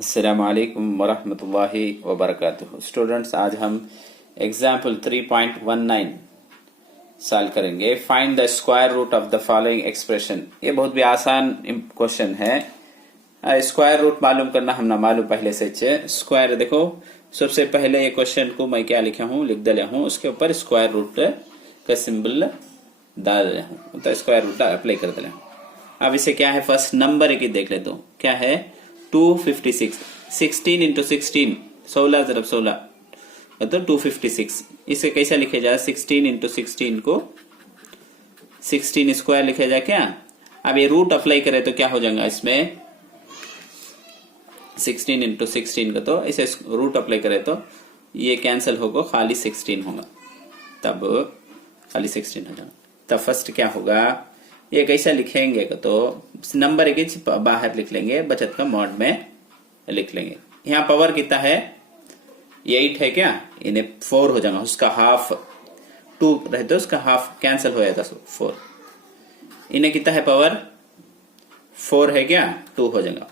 अस्सलामु अलैकुम वरहमतुल्लाहि वबरकातुहू। स्टूडेंट्स, आज हम एग्जाम्पल 3.19 सॉल्व करेंगे। Find the square root of the following expression. ये बहुत भी आसान क्वेश्चन है। स्क्वायर रूट मालूम करना हम ना मालूम पहले से। स्क्वायर देखो, सबसे पहले ये क्वेश्चन को मैं क्या लिखा हूँ, लिख दे हूँ, उसके ऊपर स्क्वायर रूट का सिंबल डाल रहा हूँ, तो स्क्वायर रूट अप्लाई कर दे हूँ। अब इसे क्या है, फर्स्ट नंबर एक देख लेते हो, क्या है 256। 16 इंटू 16, 16 ज़रब 16 मतलब 256। इसे कैसा लिखे जाए, 16 इंटू 16 को 16 स्क्वायर लिखे जाए क्या। अब ये रूट अप्लाई करें तो क्या हो जाएगा, इसमें 16 इंटू 16 का, तो इसे रूट अप्लाई करें तो ये कैंसिल होगा, खाली 16 होगा, तब खाली 16 हो जाएगा। तब फर्स्ट क्या होगा, ये कैसा लिखेंगे तो नंबर एक बाहर लिख लेंगे, बचत का मॉड में लिख लेंगे। यहाँ पावर कितना है, 8 है क्या, इन्हें 4 हो जाएगा, उसका हाफ 2 रहते उसका हाफ कैंसिल हो जाता 4। इन्हें कितना है पावर 4 है क्या, 2 हो जाएगा,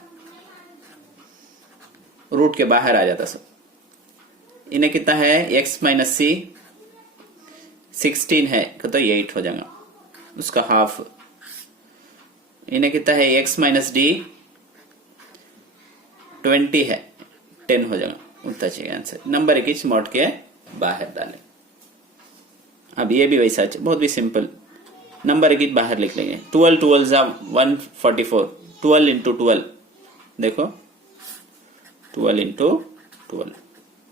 रूट के बाहर आ जाता सब। इन्हें कितना है x माइनस सी, 16 है तो 8 हो जाएगा, उसका हाफ। इन्हें कितना है x माइनस डी, 20 है, 10 हो जाएगा, उतना चाहिए आंसर। नंबर एक इस मॉड के बाहर डालें। अब ये भी वैसा बहुत भी सिंपल, नंबर एक बाहर लिख लेंगे। 12 12 जा 144, 12 इंटू 12 देखो, 12 इंटू 12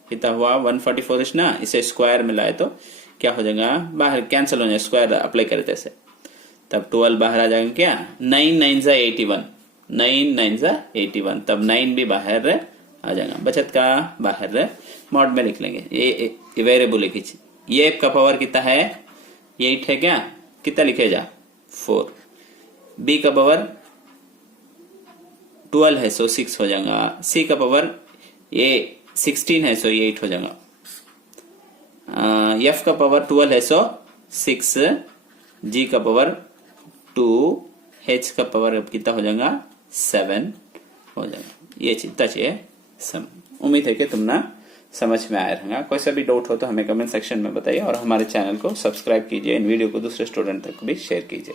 कितना हुआ 144 ना। इसे स्क्वायर में लाए तो क्या हो जाएगा, बाहर कैंसिल हो जाए, स्क्वायर अप्लाई करते ऐसे, तब 12 बाहर आ जाएगा क्या, 9 9 जा 81, 9 9 जा 81, तब 9 भी बाहर आ जाएगा, बचत का बाहर मॉड में लिख लेंगे। ये वेरिएबल लिखी, ये का पावर कितना है 8 है क्या, कितना लिखे जा 4। बी का पावर 12 है सो 6 हो जाएगा। सी का पावर ये 16 है सो 8 हो जाएगा। एफ का पावर 12 है सो 6, जी का पावर 2, एच का पावर कितना हो जाएगा 7 हो जाएगा। ये चिंता चाहिए सम। उम्मीद है कि तुम ना समझ में आया रहेगा। कोई सा भी डाउट हो तो हमें कमेंट सेक्शन में बताइए और हमारे चैनल को सब्सक्राइब कीजिए। इन वीडियो को दूसरे स्टूडेंट तक भी शेयर कीजिए।